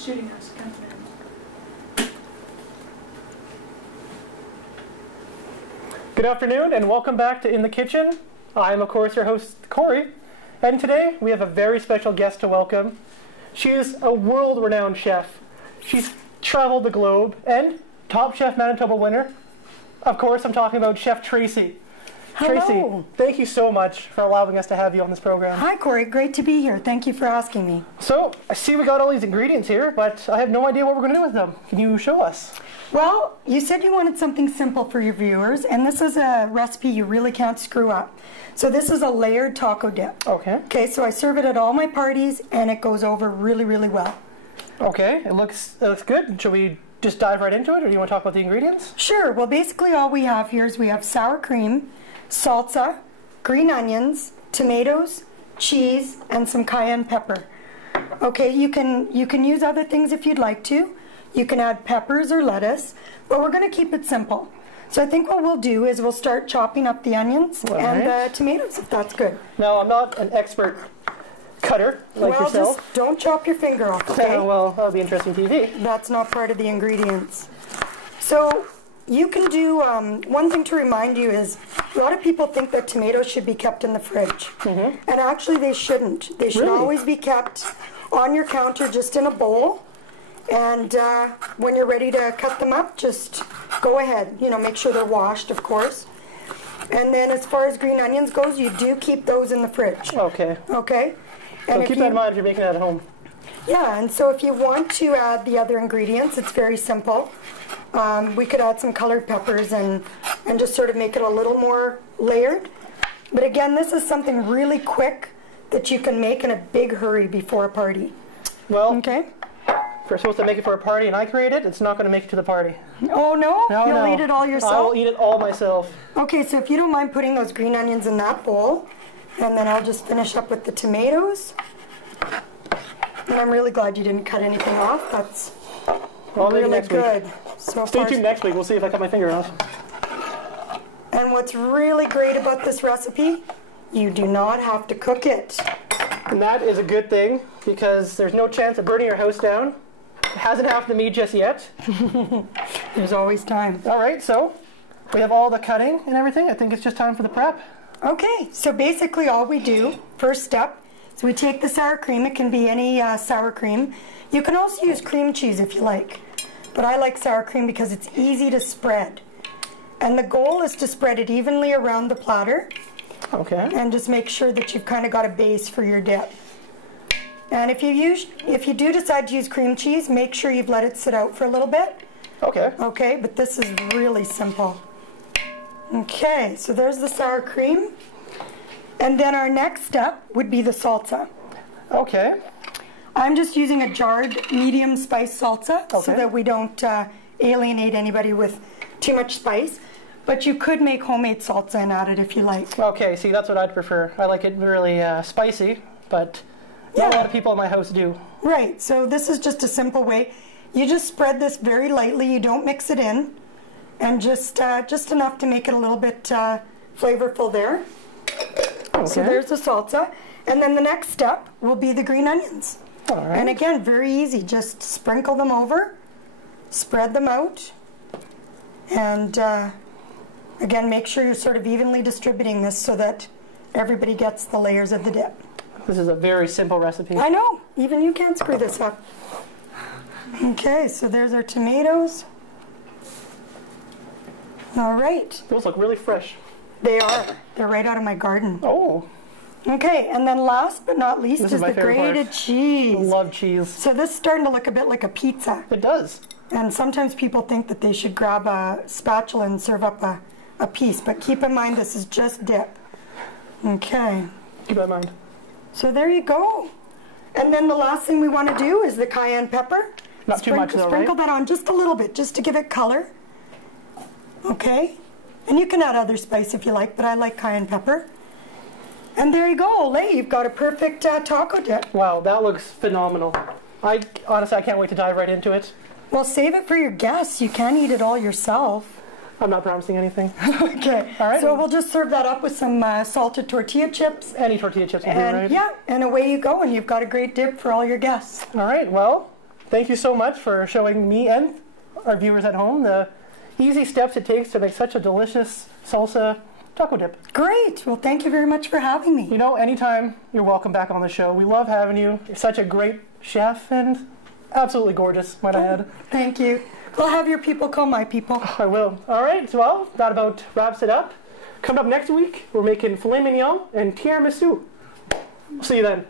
It's shooting us. Good afternoon and welcome back to In the Kitchen. I'm of course your host Corey, and today we have a very special guest to welcome. She is a world-renowned chef. She's traveled the globe and Top Chef Manitoba winner. Of course, I'm talking about Chef Traci. Hello. Traci, thank you so much for allowing us to have you on this program. Hi Corey, great to be here. Thank you for asking me. So, I see we got all these ingredients here, but I have no idea what we're going to do with them. Can you show us? Well, you said you wanted something simple for your viewers, and this is a recipe you really can't screw up. So this is a layered taco dip. Okay. Okay, so I serve it at all my parties, and it goes over really, really well. Okay, it looks good. Should we just dive right into it, or do you want to talk about the ingredients? Sure. Well, basically all we have here is we have sour cream, salsa, green onions, tomatoes, cheese, and some cayenne pepper. Okay, you can use other things if you'd like to. You can add peppers or lettuce, but we're going to keep it simple. So I think what we'll do is we'll start chopping up the onions and the tomatoes, if that's good. Now, I'm not an expert cutter like yourself. Well, just don't chop your finger off, okay? Well, that'll be interesting TV. That's not part of the ingredients. So you can do, one thing to remind you is, a lot of people think that tomatoes should be kept in the fridge. And actually they shouldn't. They should always be kept on your counter, just in a bowl. And when you're ready to cut them up, just go ahead. You know, make sure they're washed, of course. And then as far as green onions goes, you do keep those in the fridge. Okay. Okay? So keep that in mind if you're making it at home. Yeah, and so if you want to add the other ingredients, it's very simple. We could add some colored peppers and just sort of make it a little more layered. But again, this is something really quick that you can make in a big hurry before a party. Well, okay. If we're supposed to make it for a party and I create it, it's not going to make it to the party. Oh no? You'll eat it all yourself? I will eat it all myself. Okay, so if you don't mind putting those green onions in that bowl, and then I'll just finish up with the tomatoes. And I'm really glad you didn't cut anything off. That's really good. So stay tuned next week. We'll see if I cut my finger off. And what's really great about this recipe, you do not have to cook it. And that is a good thing, because there's no chance of burning your house down. It hasn't happened to me just yet. There's always time. All right, so we have all the cutting and everything. I think it's just time for the prep. Okay, so basically all we do, first step, is we take the sour cream. It can be any sour cream. You can also use cream cheese if you like. But I like sour cream because it's easy to spread. And the goal is to spread it evenly around the platter. Okay. And just make sure that you've kind of got a base for your dip. And if you do decide to use cream cheese, make sure you've let it sit out for a little bit. Okay. Okay, but this is really simple. Okay, so there's the sour cream. And then our next step would be the salsa. Okay. I'm just using a jarred medium spice salsa so that we don't alienate anybody with too much spice. But you could make homemade salsa and add it if you like. Okay, see, that's what I'd prefer. I like it really spicy, but not a lot of people in my house do. Right, so this is just a simple way. You just spread this very lightly. You don't mix it in. And just enough to make it a little bit flavorful there. Okay. So there's the salsa. And then the next step will be the green onions. All right. And again, very easy. Just sprinkle them over, spread them out, and again, make sure you're sort of evenly distributing this so that everybody gets the layers of the dip. This is a very simple recipe. I know. Even you can't screw this up. Okay, so there's our tomatoes. All right. Those look really fresh. They are. They're right out of my garden. Oh. Okay, and then last but not least is the grated cheese. I love cheese. So this is starting to look a bit like a pizza. It does. And sometimes people think that they should grab a spatula and serve up a piece, but keep in mind this is just dip. Okay. Keep that in mind. So there you go. And then the last thing we want to do is the cayenne pepper. Not too much though, Sprinkle that on just a little bit, just to give it color. Okay. And you can add other spice if you like, but I like cayenne pepper. And there you go, Olay, you've got a perfect taco dip. Wow, that looks phenomenal. Honestly, I can't wait to dive right into it. Well, save it for your guests. You can't eat it all yourself. I'm not promising anything. Okay, all right. So we'll just serve that up with some salted tortilla chips. Any tortilla chips will do, right? Yeah, and away you go, and you've got a great dip for all your guests. All right, well, thank you so much for showing me and our viewers at home the easy steps it takes to make such a delicious salsa taco dip. Great. Well, thank you very much for having me. You know, anytime, you're welcome back on the show. We love having you. You're such a great chef and absolutely gorgeous, might I add. Thank you. Well, have your people call my people. I will. All right, well, that about wraps it up. Coming up next week, we're making filet mignon and tiramisu. See you then.